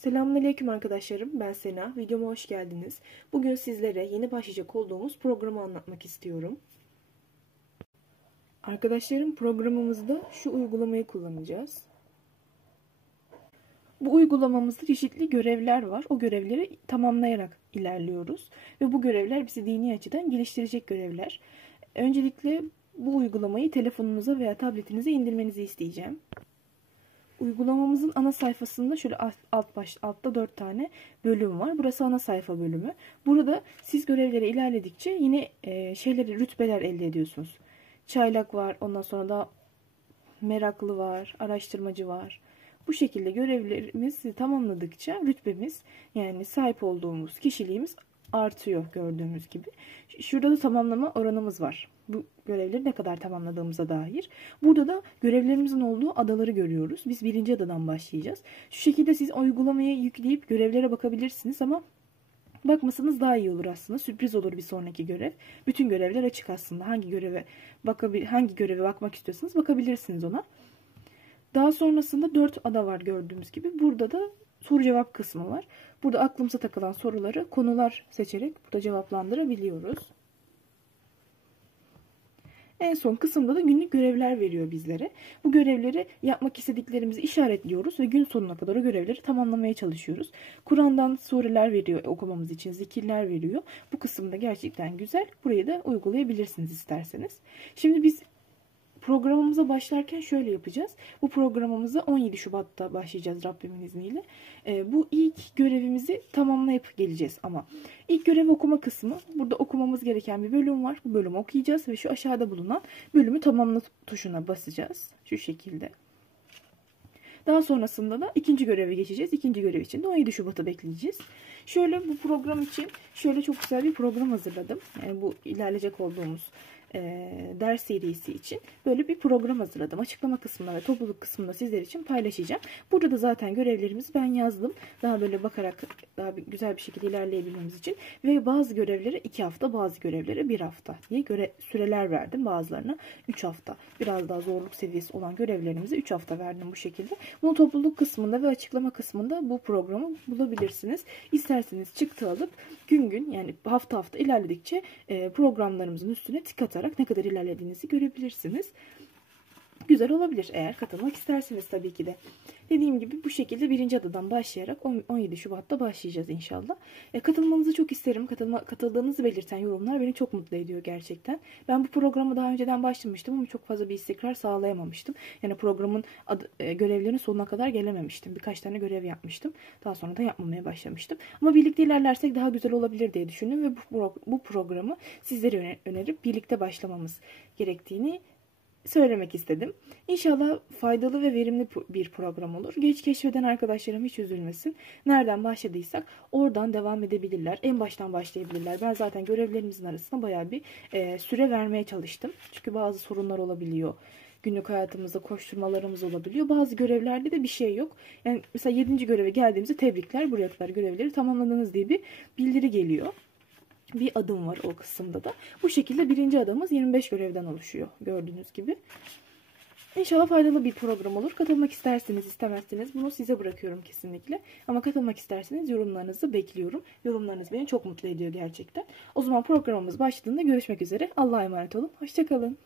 Selamünaleyküm arkadaşlarım, ben Sena. Videoma hoş geldiniz. Bugün sizlere yeni başlayacak olduğumuz programı anlatmak istiyorum. Arkadaşlarım, programımızda şu uygulamayı kullanacağız. Bu uygulamamızda çeşitli görevler var. O görevleri tamamlayarak ilerliyoruz. Ve bu görevler bizi dini açıdan geliştirecek görevler. Öncelikle bu uygulamayı telefonunuza veya tabletinize indirmenizi isteyeceğim. Uygulamamızın ana sayfasında şöyle altta 4 tane bölüm var. Burası ana sayfa bölümü. Burada siz görevlere ilerledikçe yine rütbeler elde ediyorsunuz. Çaylak var, ondan sonra da meraklı var, araştırmacı var. Bu şekilde görevlerimizi tamamladıkça rütbemiz, yani sahip olduğumuz kişiliğimiz artıyor gördüğümüz gibi. Şurada da tamamlama oranımız var. Bu görevleri ne kadar tamamladığımıza dair. Burada da görevlerimizin olduğu adaları görüyoruz. Biz 1. adadan başlayacağız. Şu şekilde siz uygulamayı yükleyip görevlere bakabilirsiniz ama bakmasanız daha iyi olur aslında. Sürpriz olur bir sonraki görev. Bütün görevler açık aslında. Hangi göreve bakmak istiyorsanız bakabilirsiniz ona. Daha sonrasında 4 ada var gördüğümüz gibi. Burada da soru cevap kısmı var. Burada aklımıza takılan soruları konular seçerek burada cevaplandırabiliyoruz. En son kısımda da günlük görevler veriyor bizlere. Bu görevleri yapmak istediklerimizi işaretliyoruz ve gün sonuna kadar o görevleri tamamlamaya çalışıyoruz. Kur'an'dan sureler veriyor okumamız için, zikirler veriyor. Bu kısımda gerçekten güzel. Burayı da uygulayabilirsiniz isterseniz. Şimdi biz programımıza başlarken şöyle yapacağız. Bu programımıza 17 Şubat'ta başlayacağız Rabbimin izniyle. Bu ilk görevimizi tamamlayıp geleceğiz ama ilk görev okuma kısmı. Burada okumamız gereken bir bölüm var. Bu bölümü okuyacağız ve şu aşağıda bulunan bölümü tamamla tuşuna basacağız. Şu şekilde. Daha sonrasında da ikinci göreve geçeceğiz. İkinci görev için de 17 Şubat'ı bekleyeceğiz. Şöyle bu program için şöyle çok güzel bir program hazırladım. Yani bu ilerleyecek olduğumuz ders serisi için böyle bir program hazırladım. Açıklama kısmında ve topluluk kısmında sizler için paylaşacağım. Burada da zaten görevlerimizi ben yazdım. Daha böyle bakarak daha güzel bir şekilde ilerleyebilmemiz için ve bazı görevlere 2 hafta, bazı görevlere 1 hafta diye süreler verdim. Bazılarına 3 hafta. Biraz daha zorluk seviyesi olan görevlerimize 3 hafta verdim bu şekilde. Bunu topluluk kısmında ve açıklama kısmında bu programı bulabilirsiniz. İsterseniz çıktı alıp gün gün, yani hafta hafta ilerledikçe programlarımızın üstüne tik atarak ne kadar ilerlediğinizi görebilirsiniz. Güzel olabilir eğer katılmak isterseniz tabii ki de. Dediğim gibi bu şekilde 1. adadan başlayarak 17 Şubat'ta başlayacağız inşallah. Katılmanızı çok isterim. Katıldığınızı belirten yorumlar beni çok mutlu ediyor gerçekten. Ben bu programa daha önceden başlamıştım ama çok fazla bir istikrar sağlayamamıştım. Yani programın görevlerinin sonuna kadar gelememiştim. Birkaç tane görev yapmıştım. Daha sonra da yapmamaya başlamıştım. Ama birlikte ilerlersek daha güzel olabilir diye düşündüm ve bu programı sizlere önerip birlikte başlamamız gerektiğini söylemek istedim. İnşallah faydalı ve verimli bir program olur. Geç keşfeden arkadaşlarım hiç üzülmesin. Nereden başladıysak oradan devam edebilirler. En baştan başlayabilirler. Ben zaten görevlerimizin arasında bayağı bir süre vermeye çalıştım. Çünkü bazı sorunlar olabiliyor. Günlük hayatımızda koşturmalarımız olabiliyor. Bazı görevlerde de bir şey yok. Yani mesela 7. göreve geldiğimizde tebrikler, buraya kadar görevleri tamamladınız diye bir bildiri geliyor. Bir adım var o kısımda da. Bu şekilde 1. adımız 25 görevden oluşuyor gördüğünüz gibi. İnşallah faydalı bir program olur. Katılmak isterseniz istemezseniz bunu size bırakıyorum kesinlikle. Ama katılmak isterseniz yorumlarınızı bekliyorum. Yorumlarınız beni çok mutlu ediyor gerçekten. O zaman programımız başladığında görüşmek üzere. Allah'a emanet olun. Hoşça kalın.